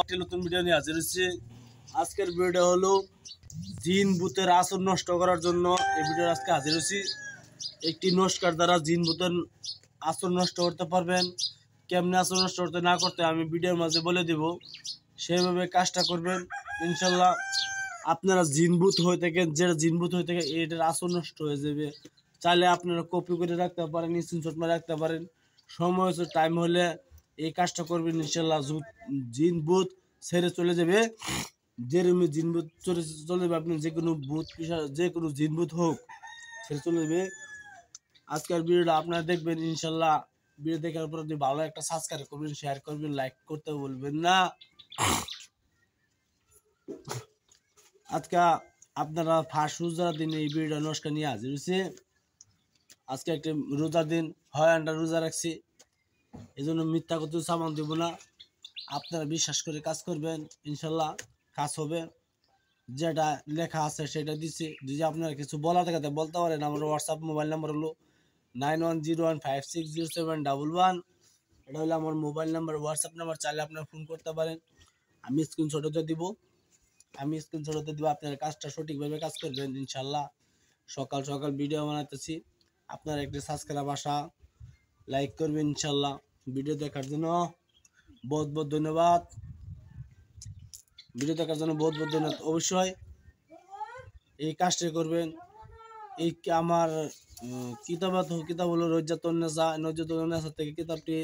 একটি নতুন ভিডিও নিয়ে হাজির হয়েছি। আজকের ভিডিও হলো জিন ভূতের আসর নষ্ট করার জন্য এই ভিডিও আজকে হাজির হয়েছি। একটি নস্কার দ্বারা জিন ভূতের আসর নষ্ট করতে পারবেন। কেমনে আসর নষ্ট করতে না করতে আমি ভিডিওর মাঝে বলে দেব, সেইভাবে কাজটা করবেন ইনশাল্লাহ। আপনারা জিন ভূত হয়ে থাকেন, যেটা জিন ভূত হয়ে থাকে এটার আসর নষ্ট হয়ে যাবে। চাইলে আপনারা কপি করে রাখতে পারেন, স্ক্রিনশট মারে রাখতে পারেন। সময় হচ্ছে, টাইম হলে এই কাজটা করবেন ইনশাল্লাহ। জিন ভূত ছেড়ে চলে যাবে। যেরকম জিন ভূত চলে যাবে, আপনি যে কোনো ভূত যে কোনো জিন ভূত হোক ছেড়ে চলে যাবে। আজকের ভিডিওটা আপনারা দেখবেন ইনশাল্লাহ। ভিডিও দেখার পর যদি ভালো একটা সাবস্ক্রাইব করবেন, শেয়ার করবেন, লাইক করতে বলবেন না। আজকে আপনারা ফার্স্ট রোজার দিন এই ভিডিওটা নমস্কার নিয়ে হাজির হয়েছে। আজকে একটা রোজার দিন হয়, আমরা রোজা রাখছি, এই জন্য মিথ্যা কথা সামান দেব না। আপনারা বিশ্বাস করে কাজ করবেন ইনশাল্লাহ, কাজ হবে। যেটা লেখা আছে সেটা দিচ্ছি। যদি আপনারা কিছু বলা থাকে বলতে পারেন। আমার হোয়াটসঅ্যাপ মোবাইল নাম্বার হলো 9101560711। এটা হলো আমার মোবাইল নাম্বার, হোয়াটসঅ্যাপ নাম্বার। চাইলে আপনারা ফোন করতে পারেন, আমি স্ক্রিনশটে দিব। আপনার কাজটা সঠিকভাবে কাজ করবেন ইনশাল্লাহ। সকাল সকাল ভিডিও বানাতেছি, আপনারা একটু সাবস্ক্রাইব আসা লাইক করবেন ইনশাল্লাহ। ভিডিও দেখার জন্য বহুত বহুত ধন্যবাদ। অবশ্যই এই কাজটা করবেন। এই আমার কিতাব হলো নজরুন্নেসা থেকে কিতাবটি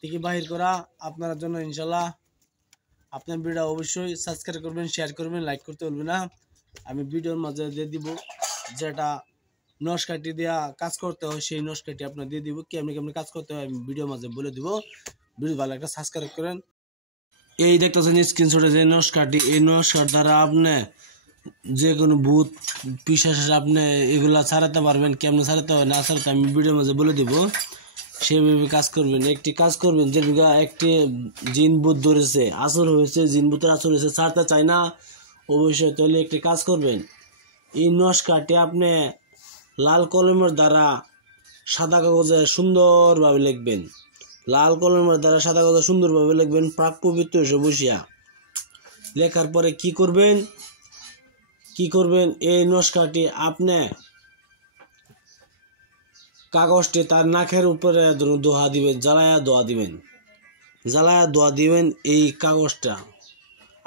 থেকে বাহির করা আপনার জন্য ইনশাল্লাহ। আপনার ভিডিও অবশ্যই সাবস্ক্রাইব করবেন, শেয়ার করবেন, লাইক করতে বলবেন না। আমি ভিডিওর মাঝে দিয়ে দিব যেটা নস্কারটি দেওয়া কাজ করতে হয়, সেই নস্কারটি আপনার দিয়ে দিব। কেমনি কাজ করতে হয় আমি ভিডিওর মাঝে বলে দিব। ভিডিও ভালো একটা সাবস্ক্রাইব করেন। এই দেখতেছেন স্ক্রিনশটে যে নস্কারটি, এই নস্কার দ্বারা আপনি যে কোনো ভূত পিশাচ আপনি এগুলা ছাড়াতে পারবেন। কেমন ছাড়াতে হয় না ছাড়াতে আমি ভিডিওর মাঝে বলে দিব, সেভাবে কাজ করবেন। একটি কাজ করবেন, যে একটি জিন ভূত ধরেছে, আসর হয়েছে, জিন ভূতের আসর হয়েছে, ছাড়তে চায় না অবশ্যই, তাহলে একটি কাজ করবেন। এই নস্কারটি আপনি লাল কলমের দ্বারা সাদা কাগজে সুন্দরভাবে লিখবেন। লাল কলমের দ্বারা সাদা কাগজে সুন্দরভাবে লিখবেন, প্রাক পবিত্র এসে বসিয়া। লেখার পরে কি করবেন, এই নস্কারটি আপনি কাগজটি তার নাকের উপরে দোয়া দিবেন, জ্বালায়া দোয়া দিবেন। এই কাগজটা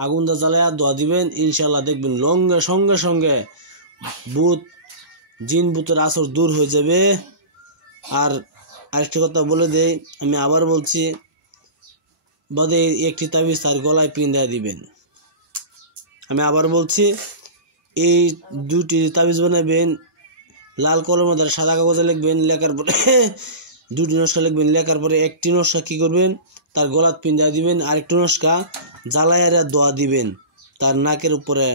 আগুনটা জ্বালায়া দোয়া দিবেন ইনশাল্লাহ। দেখবেন সঙ্গে সঙ্গে জিন ভূতের আসর দূর হয়ে যাবে। আর আরেকটি কথা বলে দেই, আমি আবার বলছি, বাদে একটি তাবিজ তার গলায় পিন্দায় দিবেন। আমি আবার বলছি, এই দুটি তাবিজ বানাবেন। লাল কলমের দ্বারা সাদা কাগজে লিখবেন, লেখার পরে দুটি নস্কা লিখবেন। লেখার পরে একটি নস্কা কি করবেন, তার গলাত পিন্দায় দিবেন। আরেকটি নস্কা জ্বালাইয়া দোয়া দিবেন তার নাকের উপরে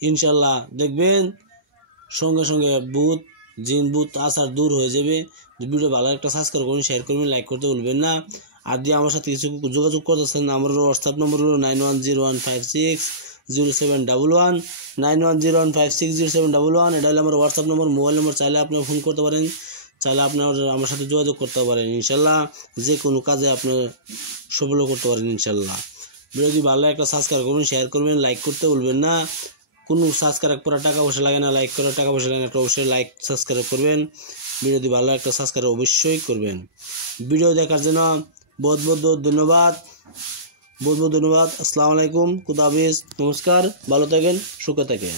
ইনশাল্লাহ। দেখবেন সঙ্গে সঙ্গে জিন ভূত আসার দূর হয়ে যাবে। ভিডিও ভালো একটা সাবস্ক্রাইব করুন, শেয়ার করবেন, লাইক করতে ভুলবেন না। আর দিয়ে আমার সাথে কিছু যোগাযোগ করতেছেন, আমার হোয়াটসঅ্যাপ নম্বর হলো 9101560711 9101560711। এটা হলো আমার হোয়াটসঅ্যাপ নম্বর, মোবাইল নম্বর। চাইলে আপনারা ফোন করতে পারেন, চাইলে আপনার আমার সাথে যোগাযোগ করতে পারেন ইনশাল্লাহ। যে কোনো কাজে আপনি সফল করতে পারেন ইনশাল্লাহ। ভিডিওটি ভালো একটা সাবস্ক্রাইব করবেন, শেয়ার করবেন, লাইক করতে ভুলবেন না। কোনো সাবস্ক্রাইব করার টাকা পয়সা লাগে না, লাইক করার টাকা পয়সা লাগে না। অবশ্যই লাইক সাবস্ক্রাইব করবেন। ভিডিওটি ভালো একটা সাবস্ক্রাইব অবশ্যই করবেন। ভিডিও দেখার জন্য বহুত ধন্যবাদ। আসসালামু আলাইকুম, খুদা হাফেজ, নমস্কার, ভালো থাকেন, সুখে থাকেন।